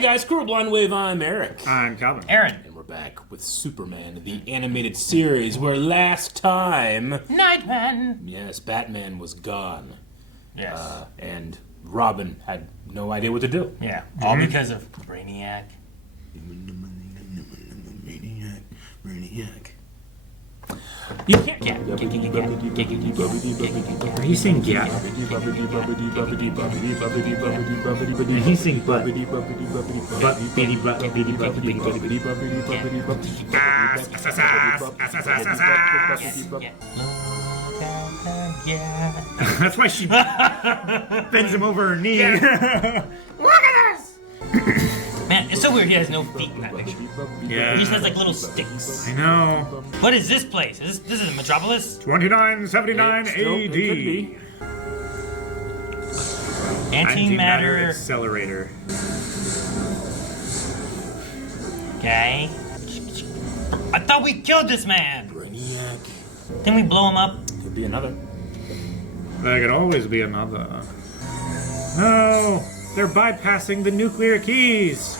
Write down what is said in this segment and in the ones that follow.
Hey guys, Crew Blind Wave, I'm Eric. I'm Calvin. Aaron. And we're back with Superman, the animated series, where last time... Nightman! Yes, Batman was gone. Yes. And Robin had no idea what to do. Yeah, all because of Brainiac. Brainiac. You can't get. He's saying yeah. And he's saying butt. Butt, bitty, butt, bitty, butt, bitty, butt, bitty, butt, bitty, butt, bitty, butt. That's why she bends him over her knee. Look at this! Man, it's so weird he has no feet in that picture. Yeah. He just has like little sticks. I know. What is this place? This is Metropolis? 2979 AD. Antimatter. Accelerator. Okay. I thought we killed this man! Brainiac. Didn't we blow him up? Could be another. There could always be another. No! They're bypassing the nuclear keys!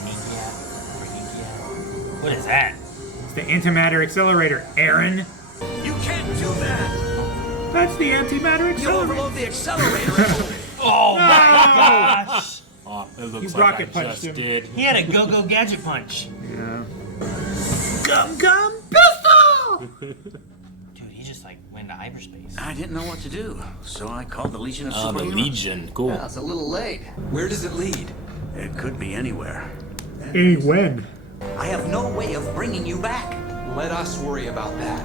What is that? It's the antimatter accelerator, Aaron! You can't do that! That's the antimatter You accelerator! overload the accelerator! Oh my gosh! Oh, it looks You like rocket I punched just him. did. He had a go-go gadget punch. Yeah. Gum pistol! Dude, he just like went into hyperspace. I didn't know what to do, so I called the Legion of The Superheroes. Legion. Cool. Well, it's a little late. Where does it lead? It could be anywhere. Hey, when? I have no way of bringing you back. Let us worry about that.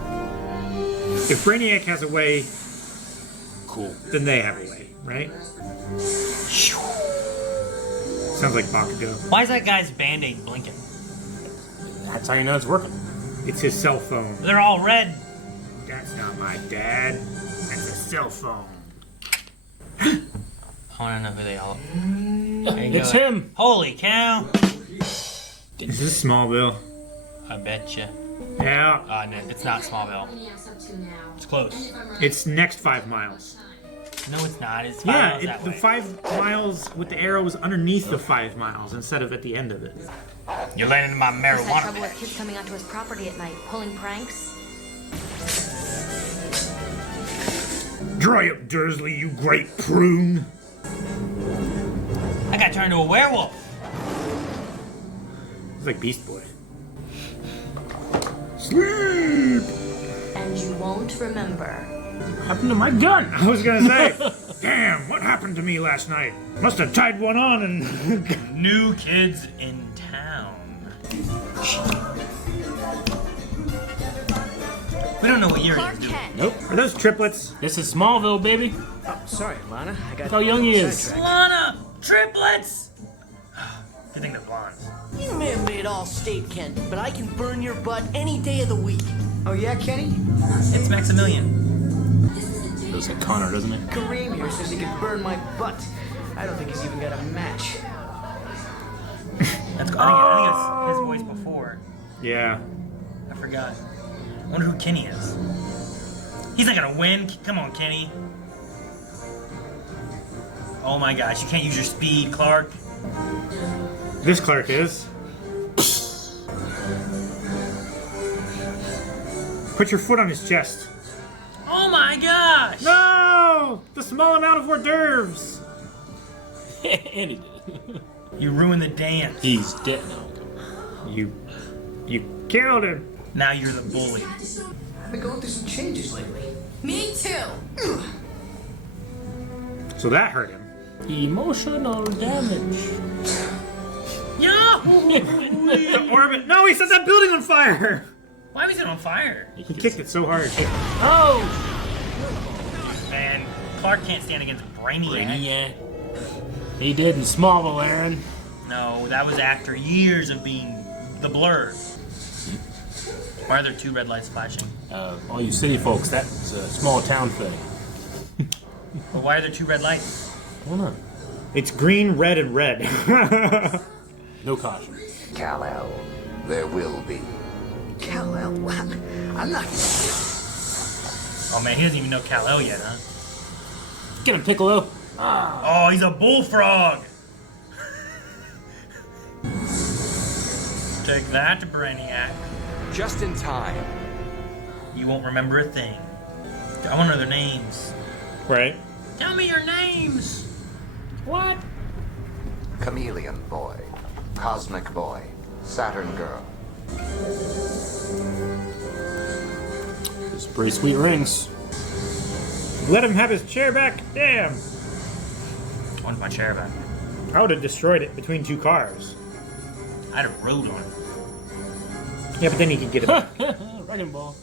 If Brainiac has a way, Cool. then they have a way, right? Sounds like Bakugo. Why is that guy's band-aid blinking? That's how you know it's working. It's his cell phone. They're all red. That's not my dad. That's a cell phone. I want to know who they all are. It's him. Holy cow! Is this Smallville? I betcha. Yeah. No, it's not Smallville. It's close. It's next 5 miles. No, it's not. It's 5 Yeah, miles that the way. 5 miles with the arrow was underneath the 5 miles instead of at the end of it. You're laying in my He's had marijuana trouble with patch. kids coming onto his property at night, pulling pranks. Dry up, Dursley, you great prune. I got turned into a werewolf. It's like Beast Boy. Sleep! And you won't remember. What happened to my gun? I was gonna say, damn, what happened to me last night? Must have tied one on and... New kids in town. We don't know what year it Clark is, do we? Kent. Nope. Are those triplets? This is Smallville, baby. Oh, sorry, Lana. I got Look how young he is. Lana! Triplets! Good thing they're blondes. You may have made all state, Kent, but I can burn your butt any day of the week. Oh, yeah, Kenny? It's Maximilian. Looks like Connor, doesn't it? Kareem here says he can burn my butt. I don't think he's even got a match. That's cool. I think it's his voice before. Yeah. I forgot. I wonder who Kenny is. He's not gonna win. Come on, Kenny. Oh my gosh, you can't use your speed, Clark. This Clark is. Put your foot on his chest. Oh my gosh! No! The small amount of hors d'oeuvres. And he did it. You ruined the dance. He's dead. No. You killed him. Now you're the bully. I've been going through some changes lately. Me too. So that hurt him. Emotional damage. Yeah! The orbit. No, he set that building on fire. Why was it on fire? He kicked it so hard. Oh! And Clark can't stand against Brainiac. Brainiac. He did in Smallville, Aaron. No, that was after years of being the Blur. Why are there 2 red lights flashing? All you city folks, that's a small town thing. But why are there 2 red lights? I don't know. It's green, red, and red. No caution. Kal-el, there will be. Kal-el? I'm not... Oh man, he doesn't even know Kal-el yet, huh? Get him, Piccolo. Oh, he's a bullfrog! Take that, Brainiac. Just in time. You won't remember a thing. I want to know their names. Right. Tell me your names. What? Chameleon boy. Cosmic boy. Saturn girl. Those pretty sweet rings. Let him have his chair back. Damn. I want my chair back. I would have destroyed it between two cars. I'd have rode on it. Yeah, but then he could get it back. Wrecking ball.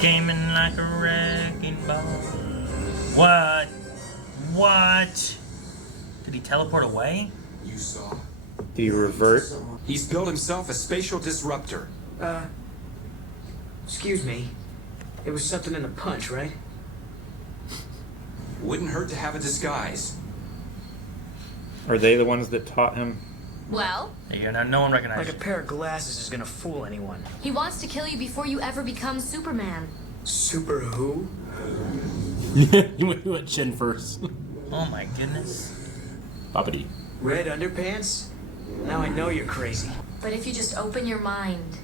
Came in like a wrecking ball. What? What? Did he teleport away? You saw. Did he revert? He's built himself a spatial disruptor. Excuse me. It was something in the punch, right? Wouldn't hurt to have a disguise. Are they the ones that taught him? Well, There you go. Now no one Like recognizes a pair of glasses is gonna fool anyone. he wants to kill you before you ever become Superman. Super who? You went chin first. you. Oh my goodness. Boppity. Red underpants? Now I know you're crazy. But if you just open your mind.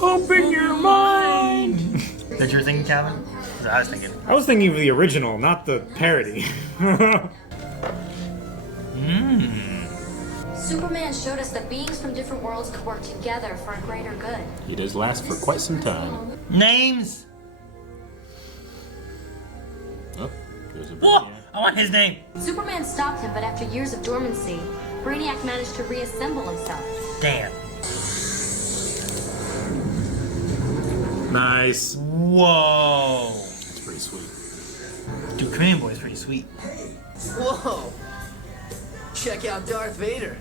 Open your mind! Is that your thinking, Calvin? That's what I was thinking. I was thinking of the original, not the parody. Superman showed us that beings from different worlds could work together for a greater good. He does last for quite some time. Names. Oh, there's a Whoa! Brainiac. I want his name. Superman stopped him, but after years of dormancy, Brainiac managed to reassemble himself. Damn. Nice. Whoa. That's pretty sweet. Dude, Chameleon Boy's pretty sweet. Whoa! Check out Darth Vader.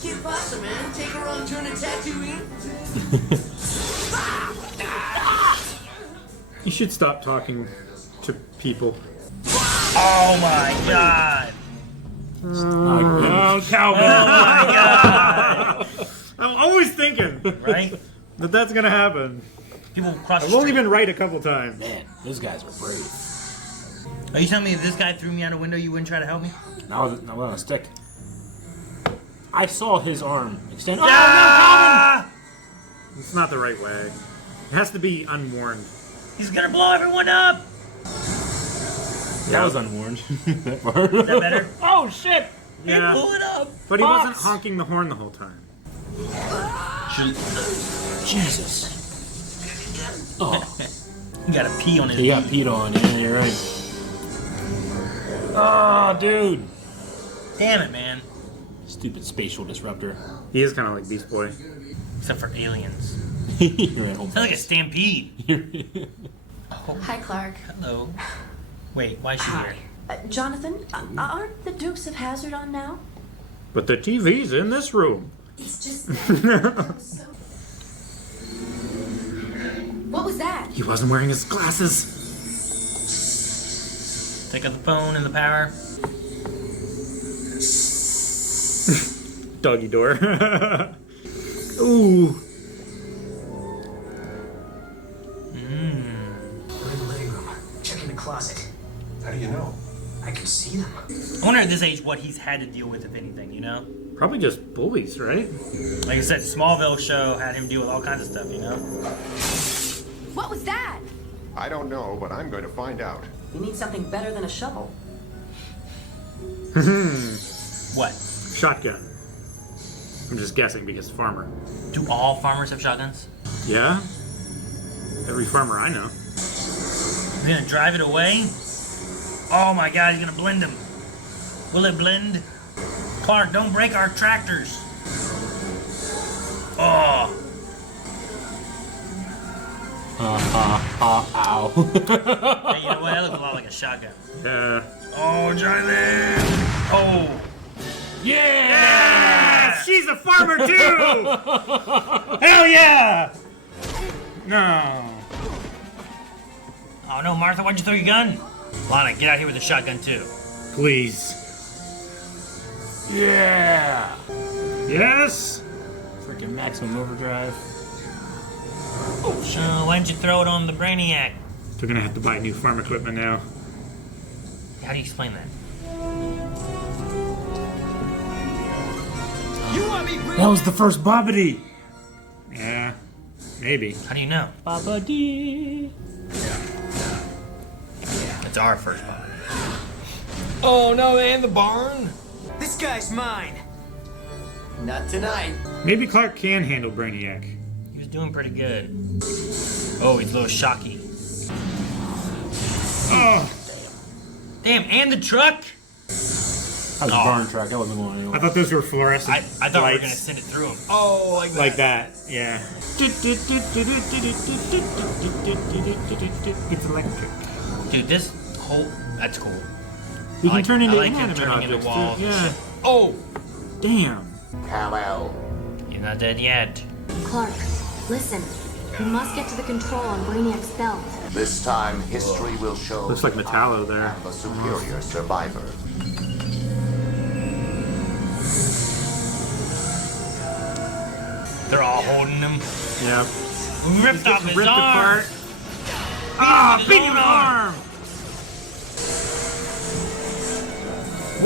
¿Qué pasa, man? Take a wrong turn at Tatooine? You should stop talking to people. Oh my god. Oh, Calvin! Oh my god. I'm always thinking Right? that that's gonna happen. People cross the I've only street. been right a couple times. Man, those guys are brave. Are you telling me if this guy threw me out a window, you wouldn't try to help me? Not on a stick. I saw his arm extend. Ah! It's not the right way. It has to be unwarned. He's gonna blow everyone up! That was unwarned. That part. Is that better? Oh shit! He Yeah, blew it up! but he wasn't Fox. honking the horn the whole time. Jesus. Oh, He got a pee on his he got knee. peed on. Yeah, you're right. Oh, dude. Damn it, man. Stupid spatial disruptor. He is kind of like Beast Boy. Except for aliens. You're at home. Sounds like a stampede. Hi, Clark. Hello. Wait, why is she here? Jonathan, aren't the Dukes of Hazzard on now? But the TV's in this room. It's just. What was that? He wasn't wearing his glasses. Take out the phone and the power. Doggy door. Ooh. We're in the living room. Check in the closet. How do you know? I can see them. I wonder at this age what he's had to deal with, if anything, you know? Probably just bullies, right? Like I said, Smallville show had him deal with all kinds of stuff, you know? What was that? I don't know, but I'm going to find out. You need something better than a shovel. What? Shotgun. I'm just guessing because farmer. Do all farmers have shotguns? Yeah? Every farmer I know. He's gonna drive it away? Oh my god, he's gonna blend him. Will it blend? Clark, don't break our tractors. Oh. Ow. Hey, you know what? That looks a lot like a shotgun. Yeah. Oh, Jonathan! Oh. Yeah! She's a farmer too! Hell yeah! No. Oh no, Martha, why'd you throw your gun? Lana, get out here with a shotgun too. Please. Yeah. Yes? Freaking maximum overdrive. Why didn't you throw it on the Brainiac? They're gonna have to buy new farm equipment now. How do you explain that? That was the first Bobbity. Yeah, maybe. How do you know? Bobbity. It's our first one. Oh no, they in the barn. This guy's mine. Not tonight. Maybe Clark can handle Brainiac. He was doing pretty good. Oh, he's a little shocky. Oh, Damn, and the truck? That was a barn track. That wasn't going I anywhere. thought those were fluorescent I thought we were lights. gonna send it through him. Oh, like that. Like that, yeah. It's electric. Dude, this whole... That's cool. You I can turn into I like him inanimate turning into objects, walls. too. Yeah. Oh! Damn. Kal-el. You're not dead yet. Clark, listen. We must get to the control on Brainiac's belt. This time, history will show Looks like Metallo there. the superior survivor. They're all holding him. Yep. We ripped off his Ripped arm. apart. Ah, his beat own him arm. arm.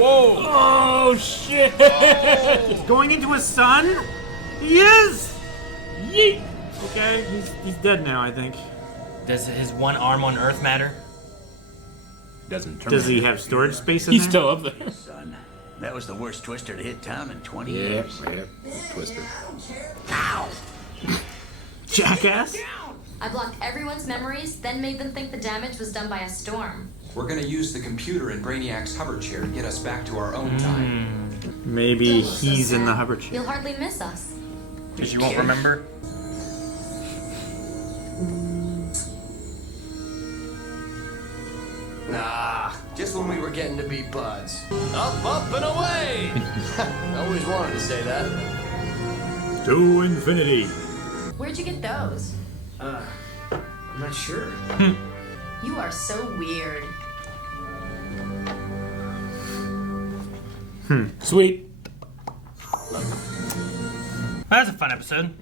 Whoa! Oh shit! Going into his son? He is! Yeet! Okay, he's dead now, I think. Does his one arm on Earth matter? Doesn't turn. Does he have storage space in He's there? still up there. Son, that was the worst twister to hit town in 20 Yep, years. yep. Twister. Jackass? I blocked everyone's memories, then made them think the damage was done by a storm. We're gonna use the computer in Brainiac's hover chair to get us back to our own time. Maybe So he's in sad. the hover chair. You'll hardly miss us. Because you won't remember? Nah, just when we were getting to be buds. Up, and away! Always wanted to say that. To infinity. Where'd you get those? I'm not sure. You are so weird. Sweet. That's a fun episode.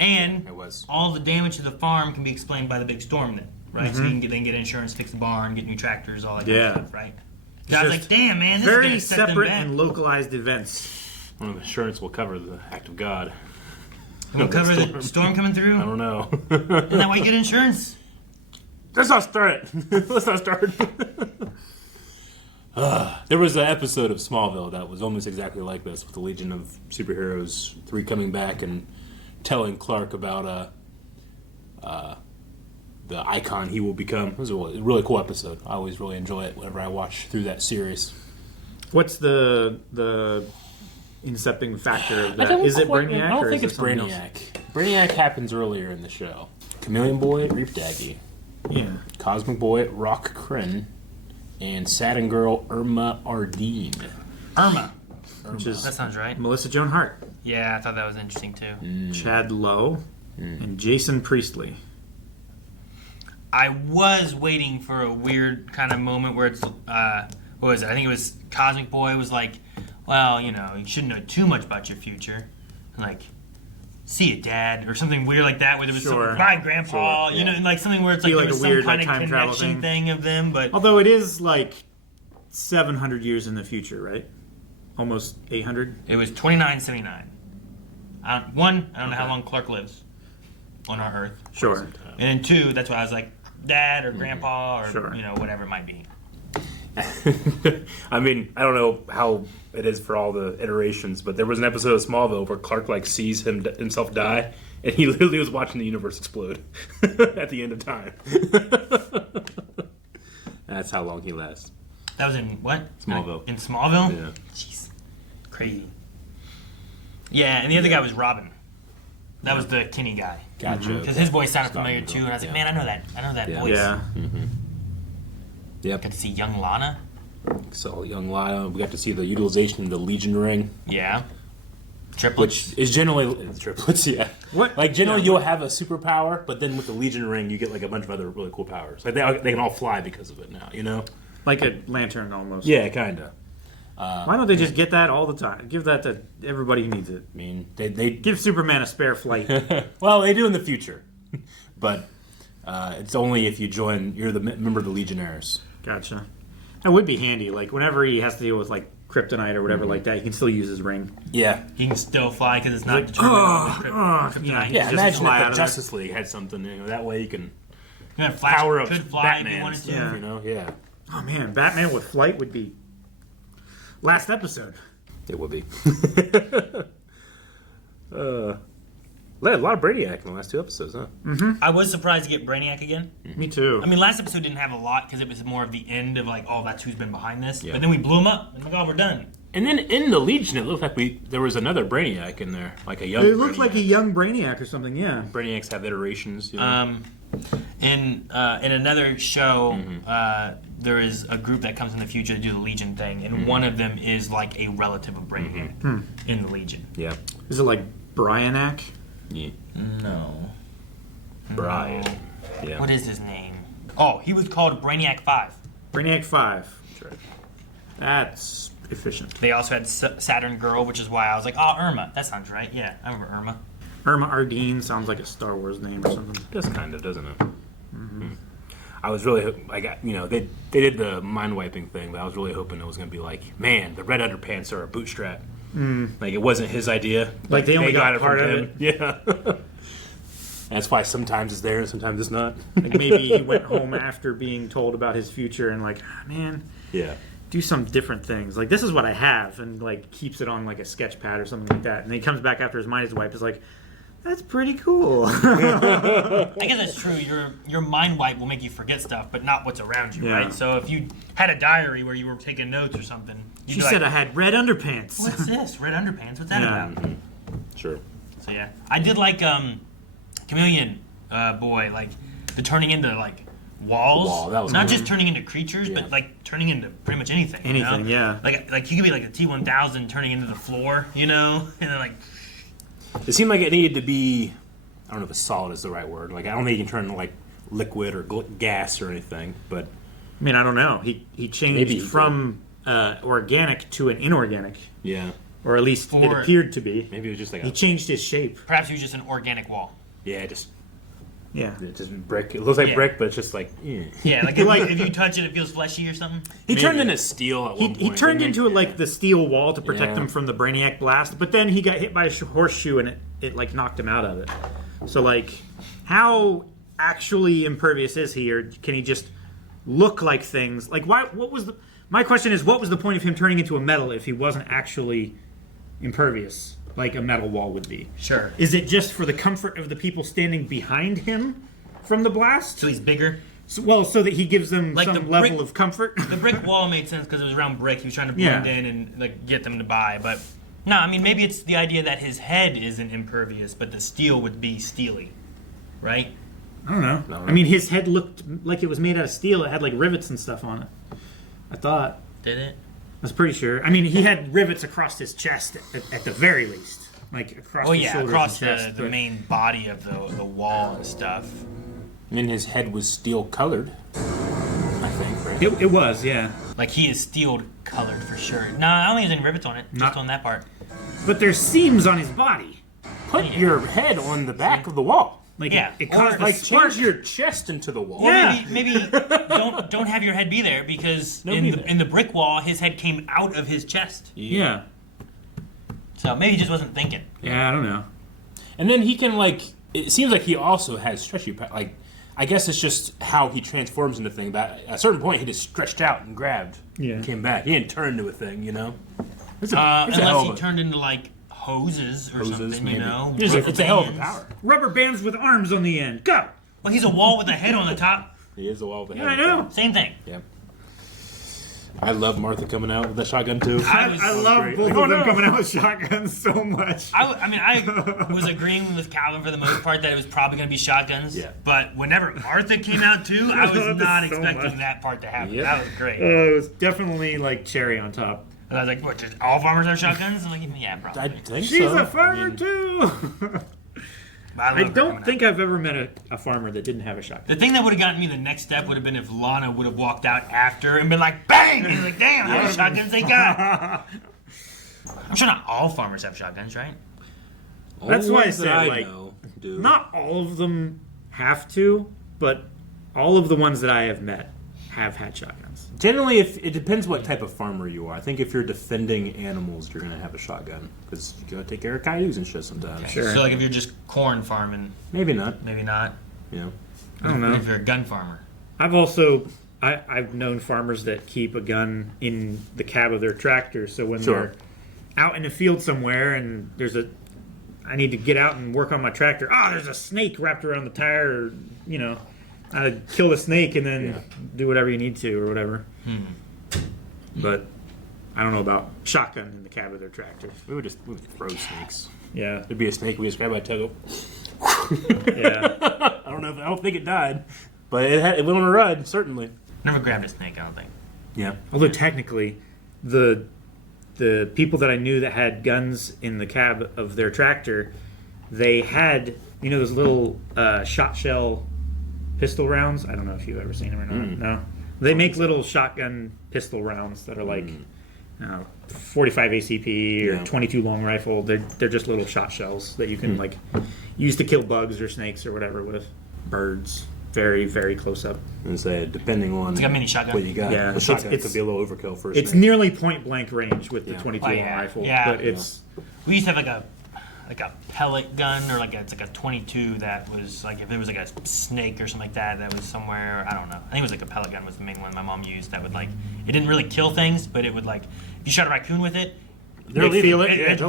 And It was. all the damage to the farm can be explained by the big storm then, right? So you can get insurance, fix the barn, get new tractors, all that kind Yeah. of stuff, right? So I was Just like, damn, man, this is Very gonna set them separate back. and localized events. Well, the insurance will cover the act of God. We'll cover the storm coming through. I don't know. Isn't that why you get insurance? Let's not start it. Let's not start. There was an episode of Smallville that was almost exactly like this, with the Legion of Superheroes 3 coming back and telling Clark about the icon he will become. It was a really cool episode. I always really enjoy it whenever I watch through that series. What's the incepting factor of that? Is it Brainiac? I don't or think is it's it something else? Brainiac. Brainiac happens earlier in the show. Chameleon Boy, Reef Daggy. Yeah. Cosmic Boy, Rock Kryn, and Satin Girl, Irma Ardeen. Irma. Which is That sounds right. Melissa Joan Hart, Yeah, I thought that was interesting too. Chad Lowe, and Jason Priestley. I was waiting for a weird kind of moment where it's, what was it? I think it was Cosmic Boy was like, well, you know, you shouldn't know too much about your future. And like, see you, Dad, or something weird like that, where there was Sure. some, bye, Grandpa, Sure, you know, yeah. and like something where it's Be like, like there was a weird, some kind like, of time travel connection thing of them, but Although it is like 700 years in the future, right? Almost 800. it was 2979. I don't know how long Clark lives on our Earth. Sure. And then 2, that's why I was like, Dad or Grandpa or, Sure. you know, whatever it might be. I mean, I don't know how it is for all the iterations, but there was an episode of Smallville where Clark like sees himself die, and he literally was watching the universe explode at the end of time. That's how long he lasts. That was in what? Smallville. In Smallville? Yeah. Jeez. Crazy. Yeah, and the other guy was Robin. That was the Kinney guy. Gotcha. Because his voice sounded Starting familiar to too, go. and I was like, Yeah. man, I know that Yeah. voice. Yeah. Yep. Got to see young Lana. So young Lyle, we got to see the utilization of the Legion ring, Yeah. Triplets. which is generally triplets. Yeah. What? Like generally, Yeah. you'll have a superpower, but then with the Legion ring, you get like a bunch of other really cool powers. Like they can all fly because of it now. You know? Like a lantern almost. Yeah, kinda. Why don't they just get that all the time? Give that to everybody who needs it. I mean, they Give Superman a spare flight. well, they do in the future, but it's only if you're the member of the Legionnaires. Gotcha. That would be handy. Like whenever he has to deal with like kryptonite or whatever like that, he can still use his ring. Yeah. He can still fly because it's not Like, determined by kryptonite. Yeah, just imagine fly if out the of Justice League had something, that way you can Yeah, Flash power up could fly if he Batman wanted to. stuff, Yeah. Oh man, Batman with flight would be last episode. It would be. A lot of Brainiac in the last 2 episodes, huh? I was surprised to get Brainiac again. Me too. I mean, last episode didn't have a lot because it was more of the end of like, oh, that's who's been behind this. Yeah. But then we blew him up, and like, oh, we're done. And then in the Legion, it looked like there was another Brainiac in there, like a young. It looked Brainiac. like a young Brainiac or something. Yeah. Brainiacs have iterations. In another show, there is a group that comes in the future to do the Legion thing, and one of them is like a relative of Brainiac in the Legion. Yeah. Is it like Brainiac? Yeah. No. Brian. No. Yeah. What is his name? Oh, he was called Brainiac 5. Brainiac 5. That's right. That's efficient. They also had Saturn Girl, which is why I was like, oh, Irma. That sounds right. Yeah, I remember Irma. Irma Ardeen sounds like a Star Wars name or something. Just kind of, doesn't it? I was really, they did the mind wiping thing, but I was really hoping it was going to be like, man, the red underpants are a bootstrap. Like it wasn't his idea. Like they only got it part from of him. it. Yeah. That's why sometimes it's there and sometimes it's not. Like maybe he went home after being told about his future and like, man, Yeah. do some different things. Like this is what I have, and like keeps it on like a sketch pad or something like that. And then he comes back after his mind is wiped. Is like, that's pretty cool. I guess that's true. Your mind wipe will make you forget stuff, but not what's around you, Yeah. right? So if you had a diary where you were taking notes or something, you'd She be said like, I had red underpants. what's this? Red underpants? What's that Yeah. about? Sure. So yeah, I did like Chameleon boy, like the turning into like walls. Wall, that was not cool. just turning into creatures, Yeah. but like turning into pretty much anything. Anything, you know? yeah. Like he could be like a T-1000 turning into the floor, and then like. It seemed like it needed to be, I don't know if solid is the right word. Like I don't think you can turn into like liquid or gas or anything, but I mean, I don't know. He changed Maybe he from organic to an inorganic, yeah. or at least it Or- appeared to be. Maybe it was just like He changed his shape. Perhaps he was just an organic wall. just Yeah. brick. It looks like Yeah. brick, but it's just like, Yeah, like if you touch it, it feels fleshy or something. He turned Maybe. into steel at one point. He turned didn't into like the steel wall to protect Yeah. him from the Brainiac blast, but then he got hit by a horseshoe and it like knocked him out of it. So like, how actually impervious is he, or can he just look like things? Like, why? What was the? My question is, what was the point of him turning into a metal if he wasn't actually impervious, like a metal wall would be? Sure. Is it just for the comfort of the people standing behind him from the blast? So he's bigger. So that he gives them Like some the level brick- of comfort. The brick wall made sense because it was around brick. He was trying to blend Yeah. in and like get them to buy. But no, I mean maybe it's the idea that his head isn't impervious, but the steel would be steely, right? I don't know. I mean, his head looked like it was made out of steel. It had like rivets and stuff on it. I thought. Did it? I was pretty sure. I mean, he had rivets across his chest at the very least, like across. Oh his yeah, shoulders across and chest, the but- main body of the wall and stuff. I mean, his head was steel colored. I think, right? It was, yeah. Like he is steel colored for sure. No, I don't think there's any rivets on it. Just Not- on that part. But there's seams on his body. Put your head on the back of the wall. Like Yeah, it or caused a Like spark. change your chest into the wall. Or Yeah. maybe don't have your head be there because No, be there. in the brick wall his head came out of his chest. Yeah. So maybe he just wasn't thinking. Yeah, I don't know. And then he can it seems like he also has stretchy like I guess it's just how he transforms into thing. But at a certain point he just stretched out and grabbed. Yeah. And came back. He didn't turn into a thing, It's a Unless hell he of a- turned into like hoses or something, maybe. you know. It's rubber a hell of a bands. power. Rubber bands with arms on the end. Go. Well, he's a wall with a head on the top. He is the wall with the Yeah, I head. know. Same thing. Yep. I love Martha coming out with the shotgun too. I love great. both Like, of oh, them no. coming out with shotguns so much. I was agreeing with Calvin for the most part that it was probably going to be shotguns. Yeah. But whenever Martha came out too, I was love not it so expecting much. that part to happen. Yep. That was great. It was definitely like cherry on top. And I was like, what, just all farmers have shotguns? I'm like, yeah, I probably. think She's so. a farmer I mean, too. But I love her don't coming think out. I've ever met a farmer that didn't have a shotgun. The thing that would have gotten me the next step would have been if Lana would have walked out after and been like, bang! And like, damn, how many shotguns they got? I'm sure not all farmers have shotguns, right? That's only why I ones that said, like, know do. Not all of them have to, but all of the ones that I have met have had shotguns. sense. Generally, if it depends what type of farmer you are. I think if you're defending animals, you're going to have a shotgun because you got to take care of coyotes and shit sometimes. Okay. Sure. So like if you're just corn farming, Maybe not. maybe not. You know. I don't know. If you're a gun farmer. I've known farmers that keep a gun in the cab of their tractor, so when Sure. they're out in the field somewhere and I need to get out and work on my tractor. There's a snake wrapped around the tire. Or, you know, kill the snake and then do whatever you need to or whatever. But I don't know about shotgun in the cab of their tractor. We would throw snakes. Yeah. There'd be a snake we just grab by a tug. Yeah. I don't think it died, but it went on a ride certainly. Never grabbed a snake, I don't think. Yeah. Although technically, the people that I knew that had guns in the cab of their tractor, they had, you know, those little shot shell pistol rounds. I don't know if you've ever seen them or not. No. They make little shotgun pistol rounds that are like 45 ACP or 22 long rifle. They're just little shot shells that you can like use to kill bugs or snakes or whatever with. Birds. Very, very close up. And say, depending on It's like a mini shotgun. what you got, Yeah, the shotgun it's- could be a little overkill for a It's snake. nearly point blank range with the 22 long rifle, but it's We used to have like a pellet gun or it's like a 22 that was like if it was like a snake or something like that was somewhere, I don't know. I think it was like a pellet gun was the main one my mom used that would like it didn't really kill things, but it would like if you shot a raccoon with it, They'll feel it. it's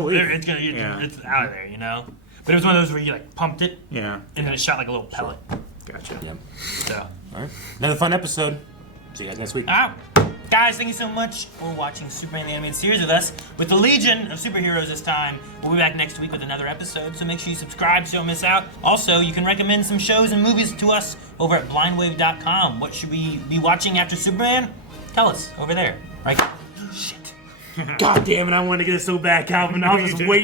out of there, you know. But it was one of those where you like pumped it, and then it shot like a little pellet. Gotcha. Yep. So, all right, another fun episode. See you guys next week. Guys, thank you so much for watching Superman the Animated Series with us, with the Legion of Superheroes this time. We'll be back next week with another episode, so make sure you subscribe so you don't miss out. Also, you can recommend some shows and movies to us over at blindwave.com. What should we be watching after Superman? Tell us over there. Right? Shit. God damn it, I wanted to get it so bad, Calvin. I was just waiting.